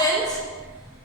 10।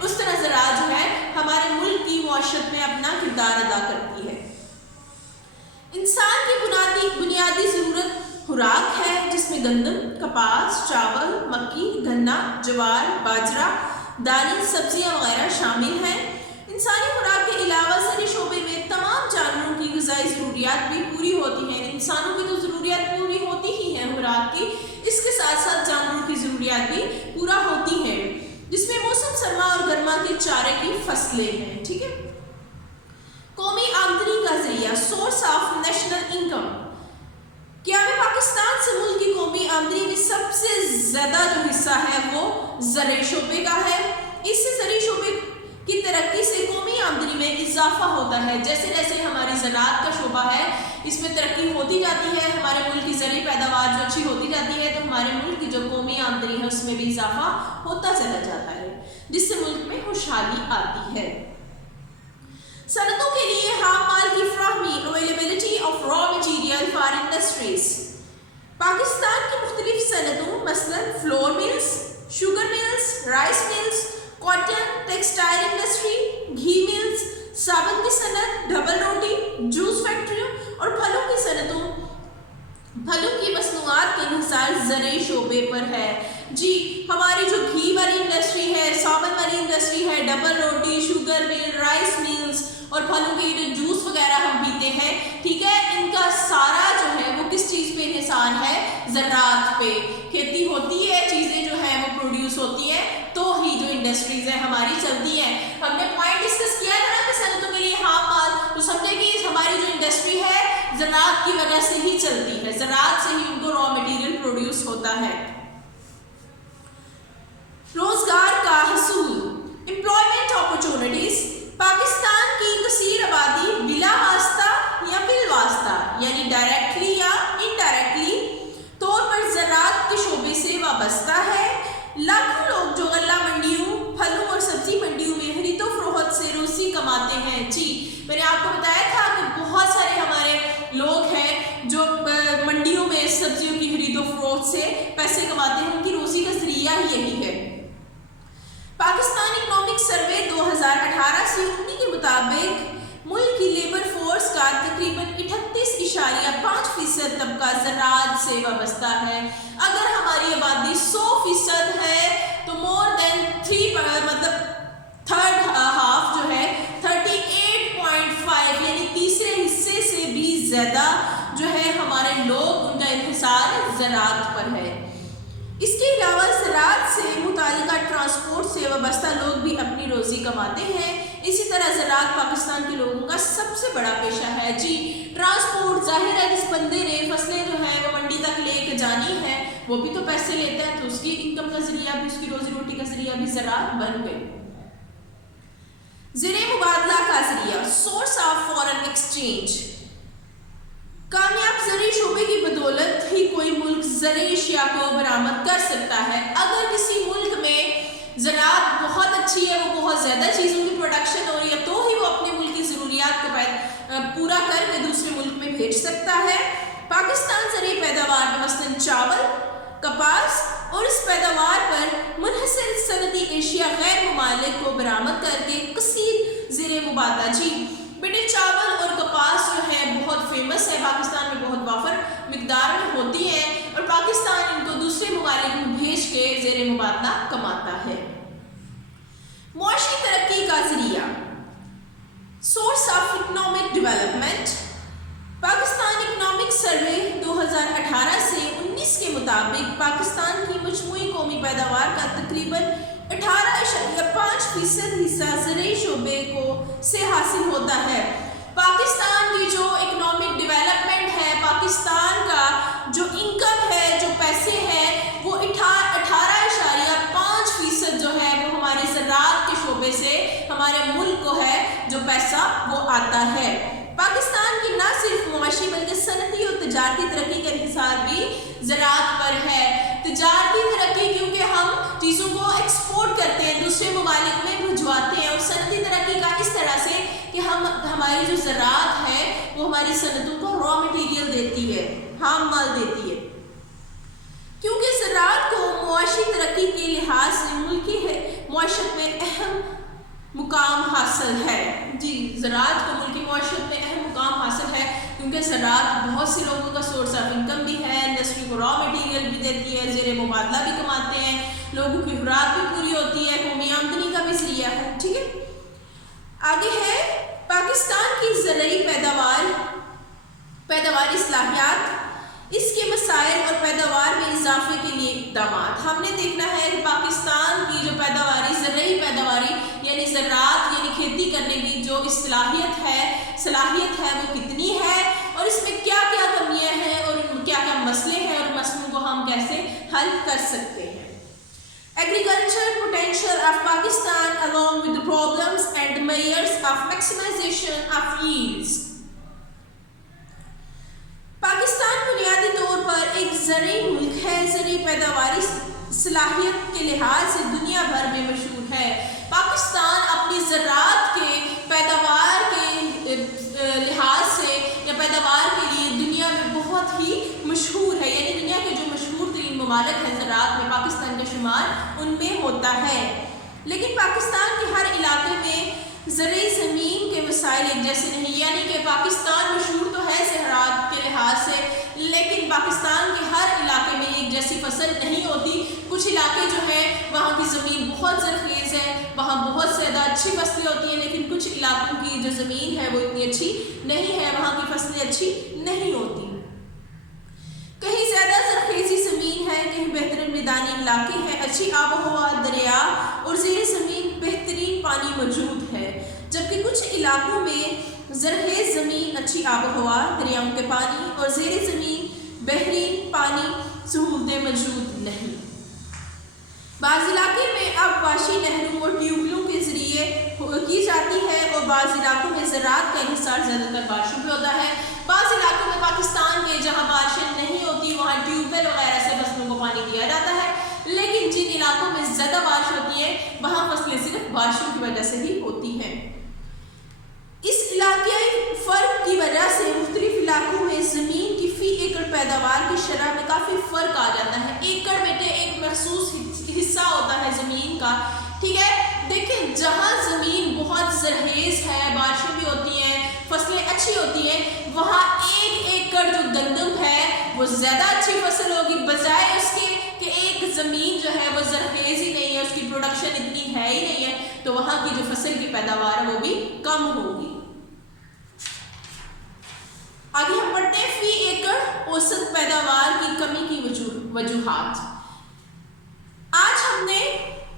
اس طرح زراعت جو ہے ہمارے ملک کی معیشت میں اپنا کردار ادا کرتی ہے۔ انسان کی بنیادی ضرورت خوراک ہے جس میں گندم، کپاس، چاول، مکئی، گنا، جوار، باجرا، دالیں، سبزیاں وغیرہ شامل ہیں۔ انسانی خوراک کے علاوہ زرعی شعبے میں تمام جانوروں کی غذائی ضروریات بھی پوری ہوتی ہیں۔ انسانوں کی تو ضروریات پوری ہوتی ہی ہیں خوراک کی، اس کے ساتھ ساتھ جانوروں کی ضروریات بھی پورا ہوتی ہیں، جس میں موسم سرما اور گرما کے چارے کی فصلیں ہیں۔ ٹھیک ہے، قومی آمدنی کا ذریعہ، سورس آف نیشنل انکم۔ قیام پاکستان سے ملک کی قومی آمدنی میں سب سے زیادہ جو حصہ ہے وہ زرعی شعبے کا ہے۔ اس سے زرعی شعبے کی ترقی سے قومی آمدنی میں اضافہ ہوتا ہے۔ جیسے جیسے ہماری زراعت کا شعبہ ہے اس میں ترقی ہوتی جاتی ہے، ہمارے ملک کی زرعی پیداوار جو اچھی ہوتی جاتی ہے، تو ہمارے ملک کی جو قومی آمدنی ہے اس میں بھی اضافہ ہوتا چلا جاتا ہے، جس سے ملک میں خوشحالی آتی ہے۔ صنعتوں کے لیے خام مال کی فراہمی، availability of raw material for industries. Pakistan کی مختلف صنعتوں مثلا flour mills, sugar mills, rice mills, cotton, textile industry, گھی ملز، صابن کی صنعت، ڈبل روٹی، جوس فیکٹریوں اور پھلوں کی صنعتوں، پھلوں کی مصنوعات کے انحصار زرعی شعبے پر ہے۔ جی ہماری جو گھی والی انڈسٹری ہے، صابن والی انڈسٹری ہے، ڈبل روٹی، شوگر مل، رائس ملز اور پھلوں کے جو جوس وغیرہ ہم پیتے ہیں، ٹھیک ہے، ان کا سارا جو ہے وہ کس چیز پہ انحصار ہے؟ زراعت پہ۔ کھیتی ہوتی ہے، چیزیں جو ہیں وہ پروڈیوس ہوتی ہیں، تو ہی جو انڈسٹریز ہیں ہماری چلتی ہیں۔ ہم نے پوائنٹ ڈسکس کیا تھا نا کہ صنعتوں کے لیے خام مال، تو سمجھے کہ ہماری جو انڈسٹری ہے زراعت کی وجہ سے ہی چلتی ہے، زراعت سے ہی ان کو را مٹیریل پروڈیوس ہوتا ہے۔ روزگار کا حصول، امپلائمنٹ اپرچونٹیز۔ پاکستان کی کثیر آبادی بلا واسطہ یا بالواسطہ یعنی ڈائریکٹلی یا انڈائریکٹلی طور پر زراعت کے شعبے سے وابستہ ہے۔ لاکھوں لوگ جو غلہ منڈیوں، پھلوں اور سبزی منڈیوں میں خرید و فروخت سے روزی کماتے ہیں۔ جی میں نے آپ کو بتایا تھا کہ بہت سارے ہمارے لوگ ہیں جو منڈیوں میں سبزیوں کی خرید و فروخت سے پیسے کماتے ہیں، ان کی روزی کا ذریعہ یہی ہے۔ پاکستان اکنامک سروے 2018-19 کے مطابق ملک کی لیبر فورس کا تقریباً 38.5% طبقہ زراعت سے وابستہ ہے۔ اگر ہماری آبادی 100% ہے تو مور دین 3 مطلب تھرڈ ہاف جو ہے 38.5 یعنی تیسرے حصے سے بھی زیادہ جو ہے ہمارے لوگ، ان کا انحصار زراعت پر ہے۔ اس کے علاوہ زراعت سے متعلقہ ٹرانسپورٹ سے وابستہ لوگ بھی اپنی روزی کماتے ہیں۔ اسی طرح زراعت پاکستان کے لوگوں کا سب سے بڑا پیشہ ہے۔ جی ٹرانسپورٹ، ظاہر ہے جس بندے نے فصلیں جو ہیں وہ منڈی تک لے کے جانی ہے وہ بھی تو پیسے لیتا ہے، تو اس کی انکم کا ذریعہ بھی، اس کی روزی روٹی کا ذریعہ بھی زراعت بن گئی۔ زر مبادلہ کا ذریعہ، سورس آف فارن ایکسچینج۔ کامیاب زرعی شعبے کی بدولت ہی کوئی ملک زرعی اشیاء کو برآمد کر سکتا ہے۔ اگر کسی ملک میں زراعت بہت اچھی ہے، وہ بہت زیادہ چیزوں کی پروڈکشن ہو رہی ہے، تو ہی وہ اپنے ملک کی ضروریات کو پورا کر کے دوسرے ملک میں بھیج سکتا ہے۔ پاکستان زرعی پیداوار میں مثلاً چاول، کپاس اور اس پیداوار پر منحصر صنعتی اشیاء غیر ممالک کو برآمد کر کے کثیر زر مبادلہ۔ جی بیٹے چاول اور کپاس جو ہے بہت فیمس ہے، پاکستان میں بہت وافر مقدار میں ہوتی ہے اور پاکستان ان کو دوسرے ممالک میں بھیج کے زیر مبادلہ کماتا ہے۔ معاشی ترقی کا ذریعہ، source of economic development. Pakistan economic survey 2018 سے 19 کے مطابق پاکستان کی مجموعی قومی پیداوار کا تقریباً 18.5% حصہ زرعی شعبے سے حاصل ہوتا ہے۔ پاکستان کی جو اکنامک ڈیولپمنٹ ہے، پاکستان کا جو انکم ہے، جو پیسے ہیں، وہ 18.5% جو ہے وہ ہمارے زراعت کے شعبے سے ہمارے ملک کو ہے جو پیسہ وہ آتا ہے۔ پاکستان کی نہ صرف معاشی بلکہ صنعتی اور تجارتی ترقی کا انحصار بھی زراعت پر ہے۔ تجارتی ترقی کیونکہ ہم چیزوں کو ایکسپورٹ کرتے ہیں، دوسرے ممالک میں بھجواتے ہیں، اور صنعتی ترقی کا اس طرح سے کہ ہماری جو زراعت ہے وہ ہماری صنعتوں کو را مٹیریل دیتی ہے، خام مال دیتی ہے۔ کیونکہ زراعت کو معاشی ترقی کے لحاظ سے معیشت میں اہم مقام حاصل ہے. جی زراعت کو ملکی معیشت میں اہم مقام حاصل ہے کیونکہ زراعت بہت سے لوگوں کا سورس آف انکم بھی ہے، انڈسٹری کو را مٹیریل بھی دیتی ہے، زیر مبادلہ بھی کماتے ہیں، لوگوں کی خوراک بھی پوری ہوتی ہے، قومی آمدنی کا بھی ذریعہ ہے. ٹھیک ہے، آگے ہے پاکستان کی زرعی پیداواری صلاحیت، اس کے مسائل اور پیداوار میں اضافے کے لیے اقدامات. ہم نے دیکھنا ہے کہ پاکستان کی جو زرعی پیداواری یعنی زراعت یعنی کھیتی کرنے کی جو صلاحیت ہے وہ کتنی ہے اور اس میں کیا کیا کمیاں ہیں اور کیا کیا مسئلے ہیں اور مسئلوں کو ہم کیسے حل کر سکتے ہیں. Agriculture potential of Pakistan along with the problems and measures of maximization of yields. Pakistan بنیادی طور پر ایک زرعی ملک ہے، زرعی پیداواری صلاحیت کے لحاظ سے دنیا بھر میں مشہور ہے. پاکستان اپنی زراعت کے پیداوار کے لحاظ سے یا پیداوار کے لیے دنیا میں بہت ہی مشہور ہے، یعنی دنیا کے جو مشہور ترین ممالک ہیں زراعت میں پاکستان کا شمار ان میں ہوتا ہے. لیکن پاکستان کے ہر علاقے میں زرعی زمین کے مسائل ایک جیسے نہیں، یعنی کہ پاکستان مشہور تو ہے زراعت کے لحاظ سے لیکن پاکستان کے ہر علاقے میں ایک جیسی فصل نہیں ہوتی. کچھ علاقے جو ہیں وہاں کی زمین بہت زرخیز ہے، وہاں بہت زیادہ اچھی فصلیں ہوتی ہیں، لیکن کچھ علاقوں کی جو زمین ہے وہ اتنی اچھی نہیں ہے، وہاں کی فصلیں اچھی نہیں ہوتی. کہیں زیادہ زرخیزی زمین ہے، کہیں بہترین میدانی علاقے ہیں، اچھی آب و ہوا، دریا اور زیر زمین بہترین پانی موجود ہے، جبکہ کچھ علاقوں میں زرخیز زمین، اچھی آب و ہوا، دریاؤں کے پانی اور زیر زمین بہترین پانی سہولتیں موجود نہیں. بعض علاقے میں آبپاشی نہروں اور ٹیوبویلوں کے ذریعے کی جاتی ہے اور بعض علاقوں میں زراعت کا انحصار زیادہ تر بارشوں پہ ہوتا ہے. بعض علاقوں میں پاکستان کے جہاں بارشیں نہیں ہوتی وہاں ٹیوب ویل وغیرہ سے فصلوں کو پانی دیا جاتا ہے، لیکن جن علاقوں میں زیادہ بارش ہوتی ہے وہاں فصلیں صرف بارشوں کی وجہ سے ہی ہوتی ہیں. اس علاقائی فرق کی وجہ سے مختلف علاقوں میں زمین کی فی ایکڑ پیداوار کی شرح میں کافی فرق آ جاتا ہے. ایکڑ میں ایک مخصوص حصہ ہوتا ہے زمین کا. ٹھیک ہے، دیکھیں جہاں زمین بہت زرخیز ہے، بارشیں بھی ہوتی ہیں، فصلیں اچھی ہوتی ہیں، وہاں ایک ایکڑ جو گندم ہے وہ زیادہ اچھی فصل ہوگی بجائے اس کے کہ ایک زمین جو ہے وہ زرخیز ہی نہیں ہے، اس کی پروڈکشن اتنی ہے ہی نہیں ہے، تو وہاں کی جو فصل کی پیداوار ہے وہ بھی کم ہوگی. آگے ہم پڑھتے ہیں فی ایکڑ اوسط پیداوار کی کمی کی وجوہات.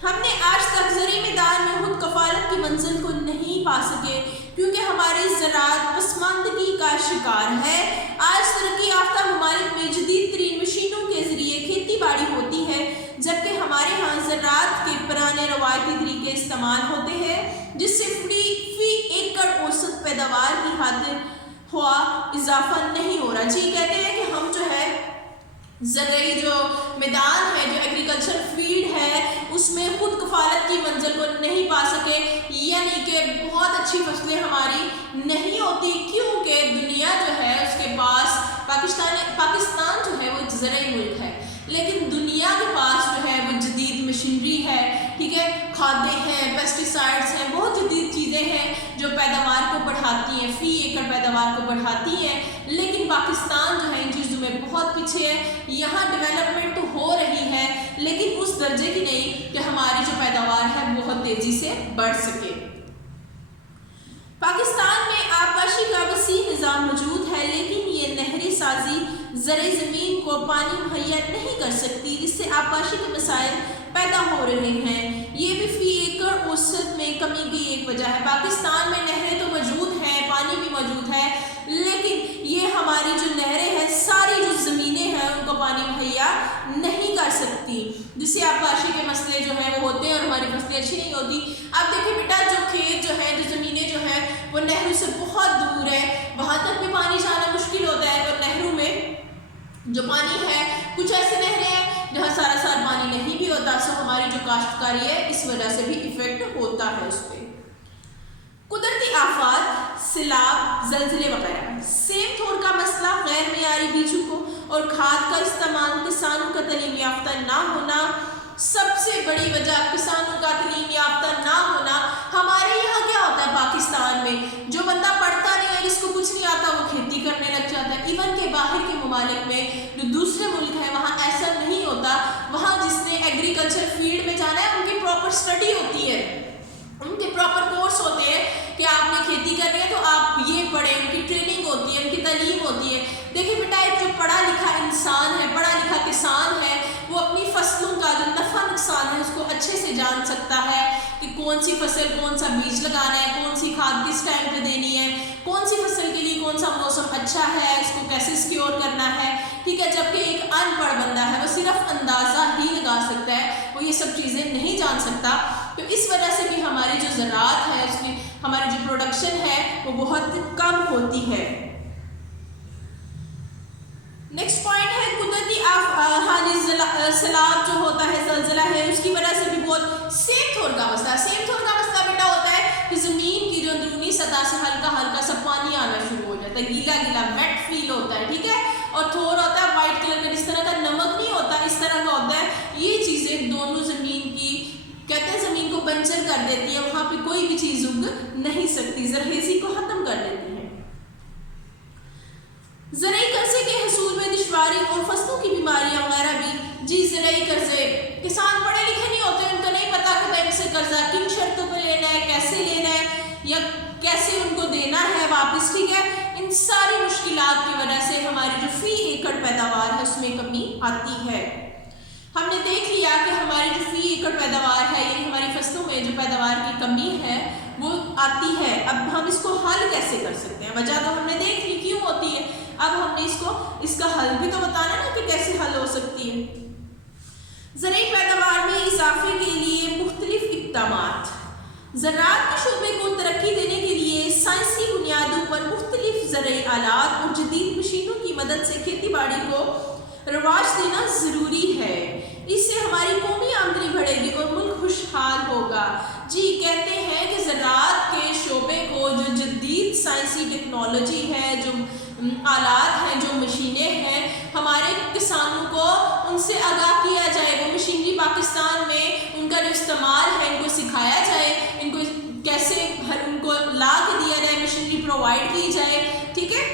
ہم نے آج تک زرعی میدان میں خود کفالت کی منزل کو نہیں پا سکے کیونکہ ہماری زراعت پسماندگی کا شکار ہے. آج ترقی یافتہ ممالک میں جدید ترین مشینوں کے ذریعے کھیتی باڑی ہوتی ہے جبکہ ہمارے ہاں زراعت کے پرانے روایتی طریقے استعمال ہوتے ہیں جس سے فی ایکڑ اوسط پیداوار کی خاطر ہوا اضافہ نہیں ہو رہا. جی کہتے ہیں کہ ہم جو ہے زرعی جو میدان ہے، جو ایگریکلچر فیلڈ ہے، اس میں خود کفالت کی منزل کو نہیں پا سکے، یعنی کہ بہت اچھی فصلیں ہماری نہیں ہوتی کیونکہ دنیا جو ہے اس کے پاس پاکستان جو ہے وہ ایک زرعی ملک ہے لیکن دنیا کے پاس جو ہے وہ جدید مشینری ہے. ٹھیک ہے، کھادیں ہیں، پیسٹیسائڈز ہیں، بہت جدید چیزیں ہیں جو پیداوار کو بڑھاتی ہیں، فی ایکڑ پیداوار کو بڑھاتی ہیں، لیکن پاکستان جو ہے ان چیزوں میں بہت پیچھے ہے. یہاں ڈیولپمنٹ تو ہو رہی ہے لیکن اس درجے کی نہیں کہ ہماری جو پیداوار ہے بہت تیزی سے بڑھ سکے. پاکستان میں آبپاشی کا وسیع نظام موجود ہے لیکن یہ نہری سازی زرعی زمین کو پانی مہیا نہیں کر سکتی جس سے آبپاشی کے مسائل پیدا ہو رہے ہیں. یہ بھی فی ایکڑ اوسط میں کمی کی ایک وجہ ہے. پاکستان میں نہریں تو موجود ہیں، پانی بھی موجود ہے، لیکن یہ ہماری جو نہریں ہیں ساری جو زمینیں ہیں ان کو پانی مہیا نہیں کر سکتی جس سے آبپاشی کے مسئلے جو ہیں وہ ہوتے ہیں اور ہماری فصلیں اچھی نہیں ہوتی. اب دیکھیں بیٹا جو کھیت جو ہیں، جو زمینیں جو ہیں وہ نہروں سے بہت دور ہے، وہاں تک بھی پانی جانا مشکل ہوتا ہے. اور نہروں میں جو پانی ہے کچھ ایسے نہریں ہیں جہاں سارا سال پانی نہیں بھی ہوتا، سو ہماری جو کاشتکاری ہے اس وجہ سے بھی ایفیکٹ ہوتا ہے اس پہ. قدرتی آفات، سیلاب، زلزلے وغیرہ. سیم تھور کا مسئلہ غیر معیاری بیجوں کو اور کھاد کا استعمال، کسانوں کا تعلیم یافتہ نہ ہونا. سب سے بڑی وجہ کسانوں کا تعلیم ممالک میں جو دوسرے ملک ہیں وہاں ایسا نہیں ہوتا. وہاں جس نے ایگریکلچر فیلڈ میں جانا ہے ان کی پراپر اسٹڈی ہوتی ہے, ان کے پراپر کورس ہوتے ہیں کہ آپ نے کھیتی کرنی ہے تو آپ یہ پڑھیں, ان کی ٹریننگ ہوتی ہے, ان کی تعلیم ہوتی ہے. دیکھیں بیٹا ایک جو پڑھا لکھا انسان ہے, پڑھا لکھا کسان ہے, وہ اپنی فصلوں کا جو نفع نقصان ہے اس کو اچھے سے جان سکتا ہے کہ کون سی فصل کون سا بیج لگانا ہے, کون سی کھاد کس ٹائم پہ دینی ہے, کون سی فصل کے لیے کون سا موسم اچھا ہے, اس کو کیسے سکیور کرنا ہے. ٹھیک ہے, جبکہ ایک ان پڑھ بندہ ہے وہ صرف اندازہ ہی لگا سکتا ہے, وہ یہ سب چیزیں نہیں جان سکتا. تو اس وجہ سے بھی ہماری جو زراعت ہے اس کی ہماری جو پروڈکشن ہے وہ بہت کم ہوتی ہے. نیکسٹ پوائنٹ ہے قدرتی سیلاب جو ہوتا ہے, زلزلہ ہے, اس کی وجہ سے بھی بہت سیم تھور کا مسئلہ. سیم تھور کا مسئلہ بیٹا ہوتا ہے کہ زمین کی جو اندرونی سطح سے ہلکا ہلکا سا پانی آنا شروع ہو جاتا ہے, گیلا گیلا ویٹ فیل ہوتا ہے. ٹھیک ہے, اور تھور ہوتا ہے وائٹ کلر کا, جس طرح کا نمک نہیں ہوتا اس طرح کا ہوتا ہے. یہ چیزیں دونوں زمین کی کہتے ہیں زمین کو بنجر کر دیتی ہے, وہاں پہ کوئی بھی چیز اگ نہیں سکتی, زرخیزی کو ختم کر دیتی ہے. زرعی قرضے کے حصول میں دشواری اور فصلوں کی بیماریاں وغیرہ بھی. جی زرعی قرضے, کسان پڑھے لکھے نہیں ہوتے, ان کو نہیں پتا کہ بینک سے قرضہ کن شرطوں پہ لینا ہے, کیسے لینا ہے, یا کیسے ان کو دینا ہے واپس. ٹھیک ہے, ان ساری مشکلات کی وجہ سے ہماری جو فی ایکڑ پیداوار ہے اس میں کمی آتی ہے. ہم نے دیکھ لیا کہ ہماری جو فی ایکڑ پیداوار ہے یعنی ہماری فصلوں میں جو پیداوار کی کمی ہے وہ آتی ہے. اب ہم اس کو حل کیسے کر سکتے ہیں, وجہ تو ہم نے دیکھ لی کیوں ہوتی ہے, اب ہم نے اس کا حل بھی تو بتانا نا کہ کیسے حل ہو سکتی ہے. زرعی پیداوار میں اضافے کے لیے مختلف اقدامات. زراعت کے شعبے کو ترقی دینے کے لیے سائنسی بنیادوں پر مختلف زرعی آلات اور جدید مشینوں کی مدد سے کھیتی باڑی کو رواج دینا ضروری ہے. اس سے ہماری قومی آمدنی بڑھے گی اور ملک خوشحال ہوگا. جی کہتے ہیں کہ زراعت کے شعبے کو جو جدید سائنسی ٹیکنالوجی ہے, جو آلات ہیں, جو مشینیں ہیں, ہمارے کسانوں کو ان سے آگاہ کیا جائے. وہ مشینری پاکستان میں ان کا جو استعمال ہے ان کو سکھایا جائے, ان کو کیسے ان کو لا کے دیا جائے, مشینری پرووائڈ کی جائے. ٹھیک ہے,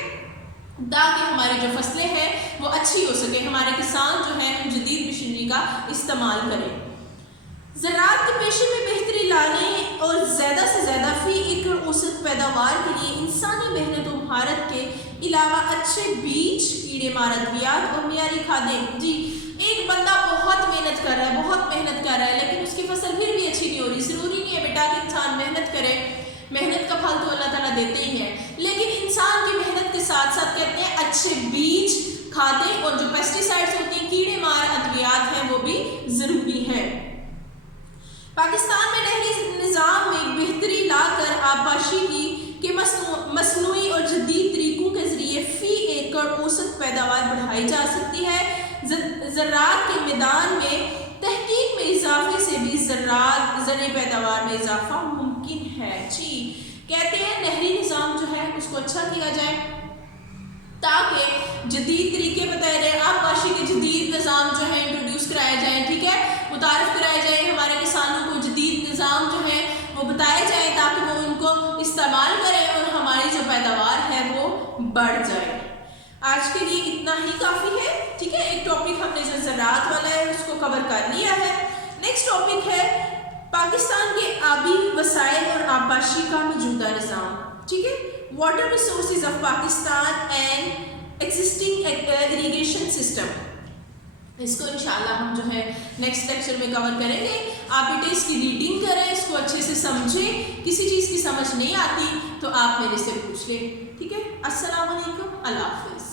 تاکہ ہماری جو فصلیں ہیں وہ اچھی ہو سکے, ہمارے کسان جو ہیں جدید مشینری کا استعمال کریں. زراعت کے پیشے میں بہتری لانے اور زیادہ سے زیادہ فی ایکڑ اوسط پیداوار کے لیے انسانی محنت و مہارت کے علاوہ اچھے بیج, کیڑے مار ادویات اور معیاری کھادیں. جی ایک بندہ بہت محنت کر رہا ہے لیکن اس کی فصل پھر بھی اچھی نہیں ہو رہی. ضروری نہیں ہے بیٹا کہ انسان محنت کرے, محنت کا پھل تو اللہ تعالیٰ دیتے ہی ہیں, لیکن انسان کی محنت کے ساتھ ساتھ کہتے ہیں اچھے بیج, کھادیں اور جو پیسٹی سائڈس ہوتی ہیں, کیڑے مار ادویات ہیں, وہ بھی ضروری ہیں. پاکستان میں نہری نظام میں بہتری لا کر آبپاشی کی مصنوعی اور جدید طریقوں کے ذریعے فی ایکڑ اوسط پیداوار بڑھائی جا سکتی ہے. زراعت کے میدان میں تحقیق میں اضافے سے بھی زرعی پیداوار میں اضافہ ممکن ہے. جی کہتے ہیں نہری نظام جو ہے اس کو اچھا کیا جائے تاکہ جدید طریقے بتائے جائیں, آبپاشی کے جدید نظام جو ہے انٹروڈیوس کرائے جائیں. ٹھیک ہے, متعارف کرائے جائیں, ہمارے کسانوں کو جدید نظام جو ہے وہ بتائے جائیں تاکہ وہ ان کو استعمال کریں اور ہماری جو پیداوار ہے وہ بڑھ جائے. آج کے لیے اتنا ہی کافی ہے. ٹھیک ہے, ایک ٹاپک ہم نے جو زراعت والا ہے اس کو کور کر لیا ہے. نیکسٹ ٹاپک ہے پاکستان کے آبی وسائل اور آبپاشی کا موجودہ نظام. ٹھیک ہے, water resources of Pakistan and existing irrigation system. اس کو انشاءاللہ ہم جو ہے نیکسٹ لیکچر میں کور کریں گے. آپ بیٹے اس کی ریڈنگ کریں, اس کو اچھے سے سمجھیں, کسی چیز کی سمجھ نہیں آتی تو آپ میرے سے پوچھ لیں. ٹھیک ہے, السلام علیکم, اللہ حافظ.